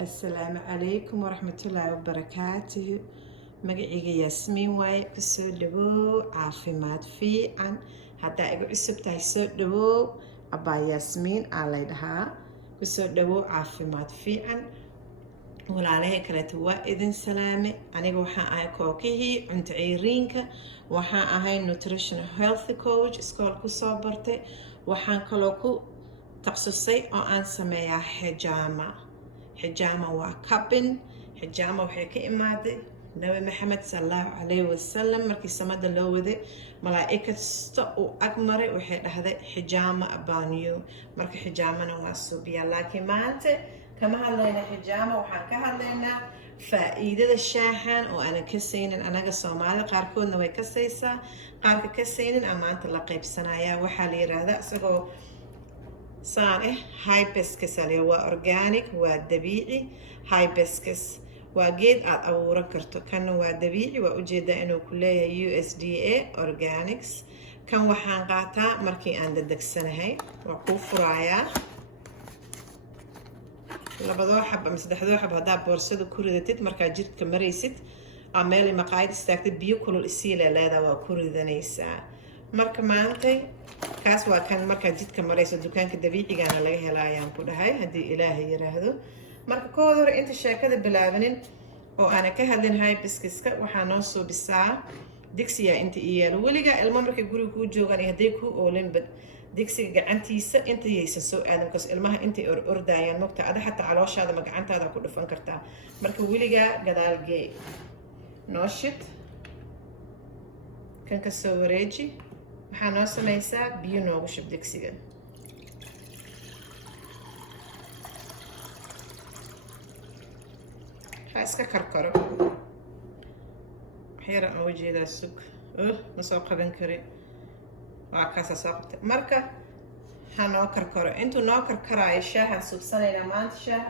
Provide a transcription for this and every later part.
السلام عليكم ورحمة الله وبركاته. مقعيقة ياسمين واي كسو دبو عافيمات في عن حتى ايقو عسب تايسو دبو أبا ياسمين عليها كسو دبو عافيمات في عن walaalahey kaleeto waa idin salaame. aniga waxaan ahay kookihii cunto ceyriinka, waxaan ahay nutritional healthy coach, iskool kusoo bartay. waxaan kaloo ku takhasusay oo aan sameeyaa xijaama waa kabin. xijaama waxay ka imaaday nabi maxamed sallallahu calayhi wasalam markii samada loo waday, malaa'ig kasta uu agmaray waxay dhahday xijaama abaaniyo. marka xijaamana waa suubiya, laakiin maanta kama hadlayna xijaama, waxaan ka hadlaynaa faa'iidada shaahan oo aanan ka saynin. anaga Soomaali qaarkoodna way ka saysaa, qaarka ka saynin aan maanta la qaybsanayaa. waxaa la yiraahdaa isagoo saan hibiscus waa organic, waa dabiici. hibiscus waa geed aad abuuran karto, kanna waa dabiici. waa ujeedaa inuu ku leeyahay USDA organics. kan waxaan qaataa markii aan dadegsanahay, waa kuu furayaa labadoo xab ama saddexdoo xab haddaa boorsada ku ridatid markaa jidka maraysid ama meel maqaayad istaagtid biyo kulul isii leedaa waa ku ridanaysaa. marka maantay kaas waa kan markaa jidka marayso, dukaanka dabiicigaana laga helaa ayaan ku dhahay haddii ilaahay yiraahdo. marka kooda hore inta sheekada bilaabanin oo aanan ka hadlin hibiscuska, waxaa noo soo bisaa digsiyaa inta ii yaalo. weligaa ilmo markay guriga kuu joogaan iyo hadday kuu oolinba digsiga gacantiisa inta yaysan soo aadan, because ilmaha intay ordayaan mogta ada xataa calooshaada ma gacantaada ku dhufan kartaa. marka weligaa gadaalgee noo shid, kan ka soo wareeji. waxaa noo samaysaa biyo noogu shub digsiga. ha iska karkaro waxyara aan wajeedaa sug ma soo qaban kari, waa kaasa soo qabta. marka ha noo karkaro. intuu noo karkaraayo shaahaan subsanaynaa. maanta shaah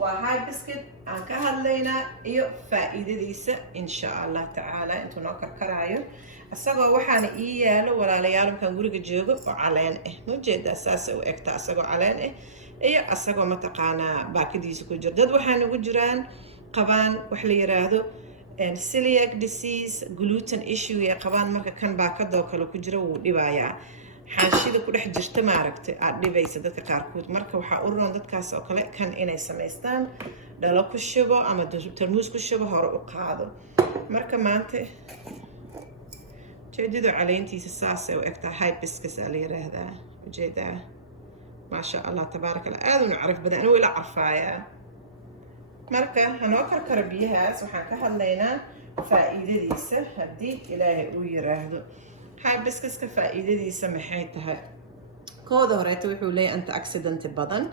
waa hibiscus aan ka hadlaynaa iyo faa'iidadiisa insha allah tacaala. intuu noo karkaraayo isagoo waxaana ii yaalo walaalayaal markaan guriga joogo oo caleen ma ujeedaa saasa u egtaa isagoo caleen iyo isagoo mataqaanaa baakadiisa ku jiro. dad waxaa nagu jiraan qabaan wax la yiraahdo celiac disease, gluten issue ay qabaan. marka kan baakadoo kale ku jira wuu dhibayaa, xaashida ku dhex jirta maaragtay aad dhibaysa dadka qaarkood. marka waxaa u roon dadkaas oo kale kan inay samaystaan, dhalo ku shubo ama tarmuus ku shubo, hore u qaado. marka maanta ujeedadu caleyntiisa saasay u egtaa hibiscus aa la yiraahdaa. ujeedaa maasha allah tabaaraka allah, aad una caraf badan, anuu ila carfaayaa. marka hanoo karkaro biyahaas. waxaan ka hadlaynaa faa'iidadiisa haddii ilaahay uu yiraahdo. hibiscuska faa'iidadiisa maxay tahay? kooda horeeta wuxuu leeyahay antioxidant badan.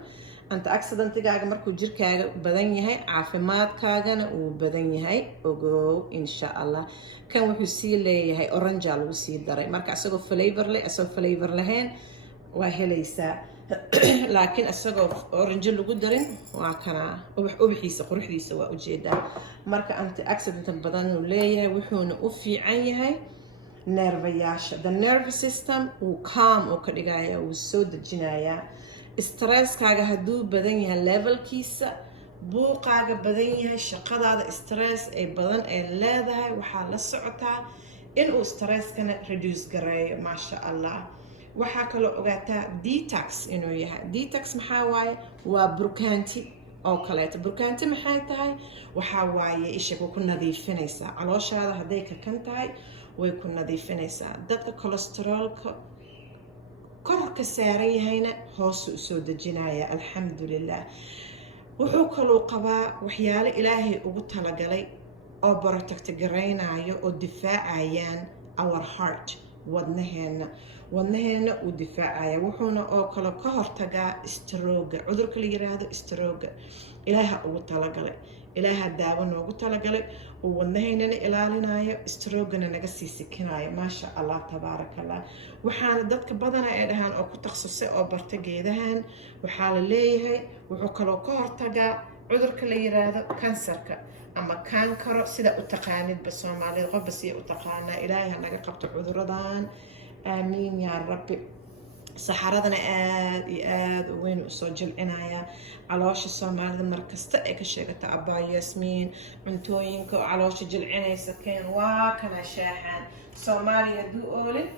antioxidantigaaga markuu jirkaaga badan yahay, caafimaadkaagana uu badan yahay, ogow insha allah. kan wuxuu sii leeyahay oranjaa lagu sii daray, marka isagoo flavor leh, isagoo flavor lahayn waa helaysaa. laakiin isagoo orange lagu darin waa kana ubaxiisa quruxdiisa waa ujeedaa. marka antioxidant badan uu leeyahay, wuxuuna u fiican yahay nervayaasha. the nerve system uu calm oo ka dhigaya, uu soo dejinayaa. stresskaaga hadduu badan yahay levelkiisa, buuqaaga badan yahay, shaqadaada stress ay badan ay leedahay, waxaa la socotaa inuu stresskana reduce gareeyo. maasha allah. waxaa kaloo ogaataa detox inuu yahay. detox maxaa waaye? waa burkaanti oo kaleeto. burkaanti maxay tahay? waxaa waaye isha ku nadiifinaysaa calooshaada. hadday kakan tahay way ku nadiifinaysaa. dadka kolestaroolka korka saaran yahayna hoosuu usoo dejinaya. alxamdulilah. wuxuu kaluu qabaa waxyaalo ilaahay ugu talagalay oo protect garaynayo oo difaacayaan our heart, wadnaheena uu difaacaya. wuxuuna oo kale ka hortagaa strooga, cudurka la yiraahdo strooga. ilaaha ugu talagalay, ilaaha daawo noogu talagalay oo wadnaheynana ilaalinayo, stroogana naga sii sikinayo. maasha allah tabaaraka allah. waxaana dadka badana ay dhahaan oo ku takhasusay oo barta geedahan, waxaa la leeyahay wuxuu kaloo ka hortagaa cudurka la yiraahdo kansarka ama kaankaro, sida u taqaanidba Soomaalida qofba si u taqaanaa. ilaahay ha naga qabto cuduradan, aamiin yaa rabbi. saxaradana aad iyo aad u weyn usoo jilcinaya caloosha soomaalida markasta ay ka sheegata abaa yasmiin cuntooyinka oo caloosha jilcinaysa keen waa kana shaaxaan soomaaliya hadduu oolin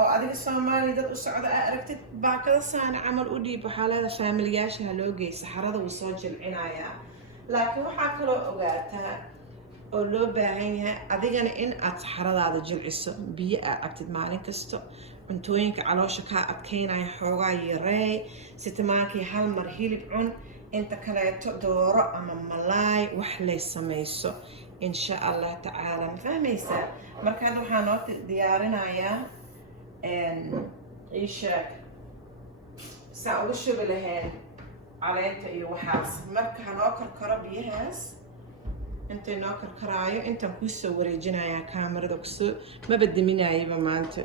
oo adiga soomaaliya dad u socda aa aragtid baakada saana camal u dhiib waxaa leeda faamiliyaasha ha loo geey saxarada wuu soo jilcinayaa laakiin waxaa kaloo ogaataa oo loo baahan yahay adigana in aad saxaradaada jilciso biyo aad cabtid maalin kasta cuntooyinka caloosha kaa adkaynaya xoogaa yareey sitimaankii hal mar hilib cun inta kaleeto dooro ama malaay wax lay samayso insha allah tacaala ma fahmaysaa marka hadda waxaa noo diyaarinayaa ishaag saa ugu shubi lahayn caleenta iyo waxaas marka hanoo karkaro biyahaas intay noo karkaraayo intaan kuusoo wareejinayaa kaamarada kusoo maba deminayaba maanta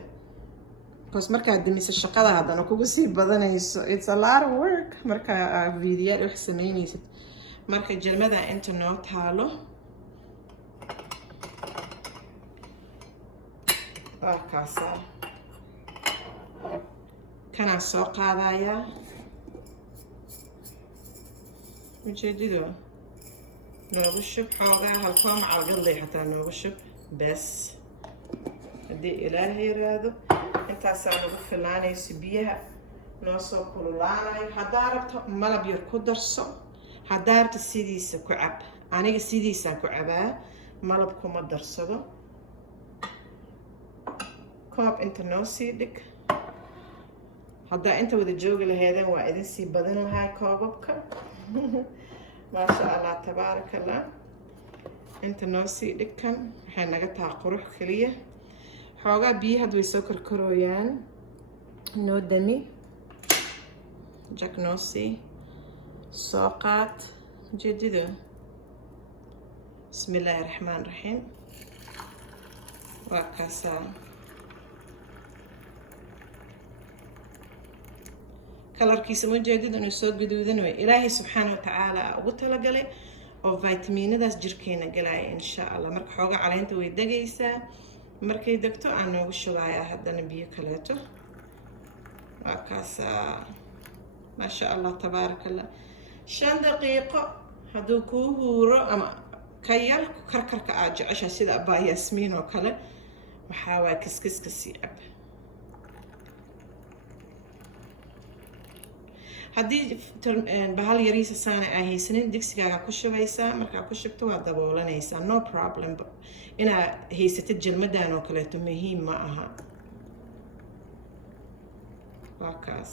because markaad demiso shaqada haddana kugu sii badanayso it's a lot of work markaa videoyaal wax samaynaysid marka jelmada inta noo taalo waa kaasaa kanaan soo qaadayaa ujeedido noogu shub xoogaa halkoo macalgadlay xataa noogu shub bes haddii ilaaha yiraahdo intaasaa nagu filaanayso biyaha noo soo kululaanayo haddaa rabto malab yar ku darso haddaa rabto sidiisa ku cab aniga sidiisaan ku cabaa malab kuma darsado koob inta noo sii dhig haddaa inta wada joogi laheedeen waa idin sii badin lahaa koobabka maasha allah tabaaraka allah inta noo sii dhigkan waxay naga taha qurux keliya xoogaa biyo hadda way soo karkarooyaan noo dami jak noo sii soo qaad ujeedido bismi illaahi raxmaan raxiim waa kaasaa kalarkiisa ma jeedid inuu soo gaduudan way ilaahay subxaana wa tacaala ugu talagalay oo vitaminadaas jirkeena galaya insha allah marka xoogaa caleenta way degaysaa markay degto aan noogu shubayaa haddana biyo kaleeto waa kaasaa maasha allah tabaaraka allah 5 daqiiqo hadduu kuu huuro ama ka yar karkarka aad jeceshaa sida abaa yasmiin oo kale waxaa waa kiskiska sii cab haddii bahal yariisa saana aa haysanin digsigaaga ku shubaysaa markaa ku shubto waa daboolanaysaa no problem inaad haysatid jelmadan oo kaleeto muhiim ma aha waa kaas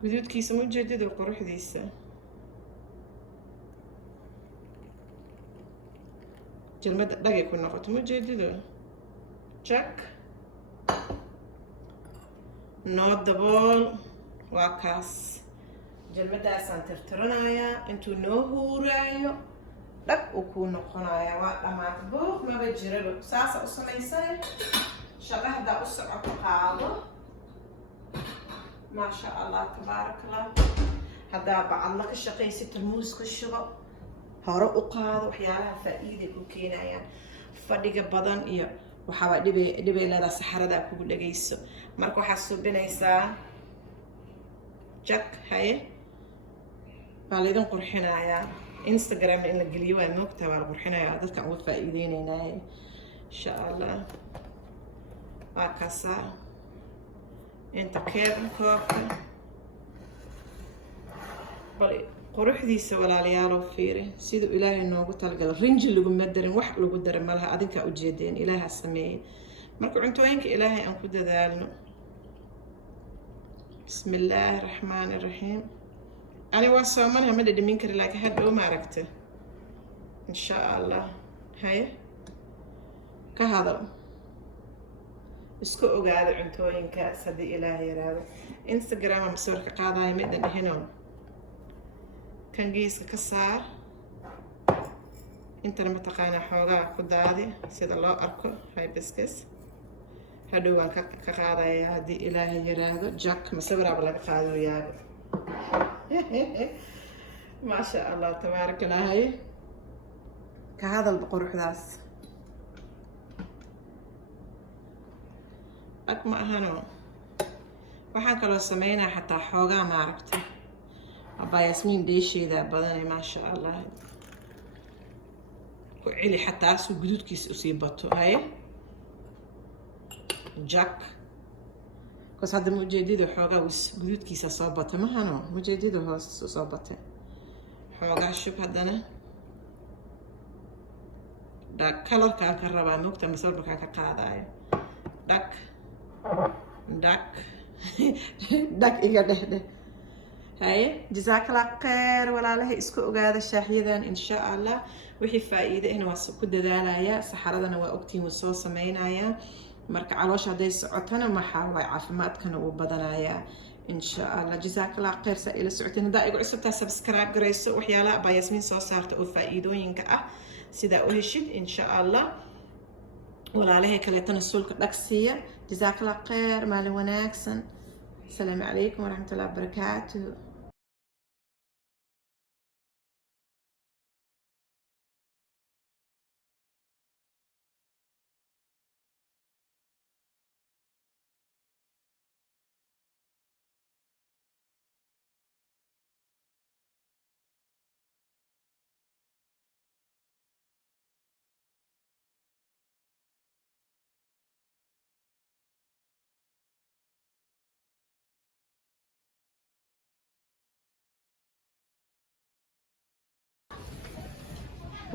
guduudkiisa ma ujeedido quruxdiisa jelmada dhagay ku noqoto ma ujeedido jak noo dabool waa kaas jelmadaasaan tirtiranayaa intuu noo huuraayo dhag uu kuu noqonayaa waa dhammaad buuq maba jiraba saasa u samaysane shaqa haddaa u socoto qaado maasha allah tabaaraka allah haddaa bacadla ka shaqaysi tarmuus ka shubo hore u qaado waxyaalaha faa'iiday ku keenayaan fadhiga badan iyo waxaabaa dhibay leedaa saxaradaa kugu dhagayso marka waxaad subinaysaa jak haye baa laydin qurxinayaa instagramna in la geliyo waa moogtaa waa la qurxinayaa dadkan uga faa'iideynaynaaye insha allah waa kaasaa inta keedan koobka bal quruxdiisa walaalayaaloo fiiri siduu ilaahay noogu talagala rinji laguma darin wax lagu darin malaha adinkaa ujeedeen ilaaha sameeyey marka cuntooyinka ilaahay aan ku dadaalno بسم الله الرحمن الرحيم أنا وصامنها ما دي منكر لكن هاد ما عرفته إن شاء الله هاي كهذا اسكو قاعد عنتوين كاس هدي إلهي هذا إنستغرام مسوي قاعدة يمدن هنا كان جيس كسار أنت لما تقانا حوغا قدادي سيد الله أركو هاي بسكس هادو waan ka qaadayaa hadii ilaahay yiraahdo jak masawiraaba laga qaado yaabo ma sha Allah tabaaraka ilaahay ka hadal quruxdaas ak ma ahano waxaan kaloo sameynaa xataa xoogaa maaragtay abaa yaasmiin dheesheeda badanay maasha allah ku celi xataa suu guduudkiisa usii bato haye jack bas hadda mujeedida xoogaa guduudkiisa soo batay mahano mujeedida hoos soo batay xoogaa shub haddana dhag kalarkaan ka rabaa moogta masalbarkaan ka qaadaayo dhag dhag dhag iga dheh haye jazaakalla khayr walaalaha isku ogaada shaaxyadan insha allah wixii faa'iido ahna waa ku dadaalayaa saxaradana waa ogtiin wuu soo sameynayaa marka caloosha hadday socotana maxaa waay caafimaadkana uu badanayaa insha allah jazaakalla khayr saa ila socoteen haddaa igu cusubtaa subscribe garayso waxyaalaha abaa yaasmiin soo saarta oo faa'iidooyinka ah sidaa u heshid insha allah walaalahay kaleetana sulka dhagsiiya jazaakalla khayr maalin wanaagsan asalaamu calaykum waraxmatullahi wabarakaatuh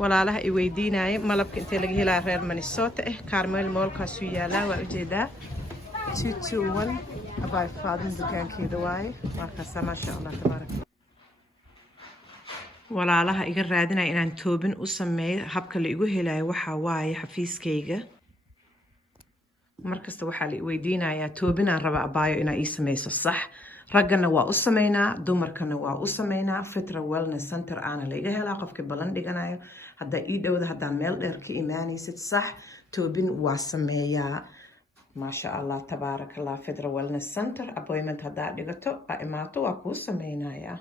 walaalaha i weydiinaya malabka intee laga helaa reer Minnesota Carmel moolkaasuu yaalaa waa ujeedaa 221 abaa faadin dukaankeeda waaye markaasa maasha allah tabaaraka walaalaha iga raadinaya inaan toobin u sameeyo habka la igu helayo waxaa waaye xafiiskayga markasta waxaa la i weydiinayaa toobinaan raba abaayo inaa ii sameyso sax raggana waa u sameynaa dumarkana waa u sameynaa Fitra Wellness Center aana laga helaa qofkii ballan dhiganayo haddaa ii dhowda haddaa meel dheer ka imaanaysid sax toobin waa sameeyaa maasha allah tabaarakallah Fitra Wellness Center appointment haddaa dhigato aa imaato waa kuu sameynayaa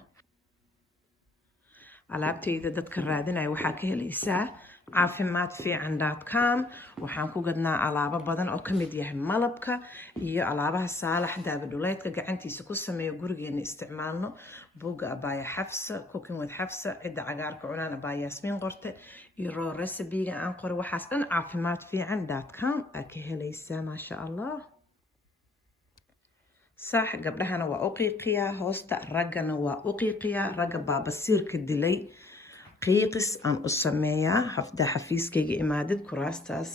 alaabtayda dadka raadinaya waxaa ka helaysaa caafimaadfiican.com waxaan ku gadnaa alaabo badan oo ka mid yahay malabka iyo alaabaha saalax daabadhuleedka gacantiisa ku sameeyo gurigeena isticmaalno buugga abaaya xafsa cooking with xafsa cidda cagaarka cunaan abaaya yaasmiin qorte iyo raw recipe-ga aan qoray waxaas dhan caafimaadfiican.com aa ka helaysaa maasha allah sax gabdhahana waa u qiiqiyaa hoosta raggana waa u qiiqiyaa ragga baabasiirka dilay qiiqis aan u sameeyaa hafda xafiiskayga imaadid kuraastaas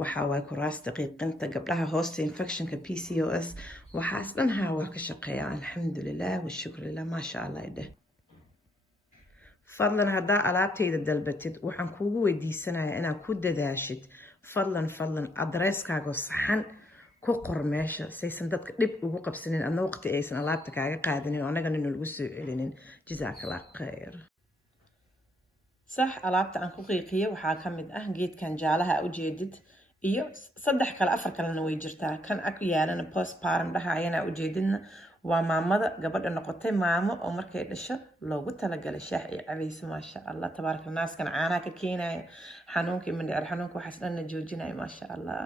waxaa waay kuraasta qiiqinta gabdhaha hoosta infectionka PCOS waxaas dhan haa waa ka shaqeeyaa alxamdulilah washukrilah maasha allah idheh fadlan haddaa alaabtayda dalbatid waxaan kuugu weydiisanayaa inaad ku dadaashid fadlan adreeskaaga saxan ku qor meesha saysan dadka dhib ugu qabsanin adna waqti aysan alaabta kaaga qaadanin oo annagana nalagu soo celinin jazaakallah khayr sax alaabta aan ku qiiqiyo waxaa ka mid ah geedkan jaalaha ujeedid iyo 3 kale 4 kalena way jirtaa kan ag yaalana postpartum dhaha ayana ujeedidna waa maamada gabadha noqotay maamo oo markay dhasho loogu talagalay shaax ay cabayso maasha allah tabaaraka naaskan caanaha ka keenaya xanuunka iyo mindhicir xanuunka waxaas dhanna joojinaya maasha allah